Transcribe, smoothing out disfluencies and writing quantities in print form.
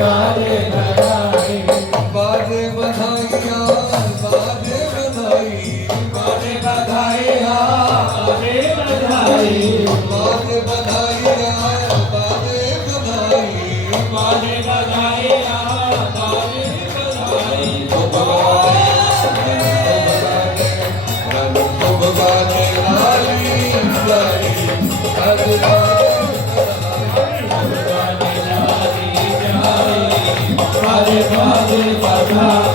बाजे बधाई बाजे बधाइयाँ बाजे बधाई बाजे बधाइयाँ बाजे बधाई बाजे बधाइयाँ बाजे बधाई बाजे बधाइयाँ बाजे बधाई बाजे लाली लाली बाजे बाजे बधाई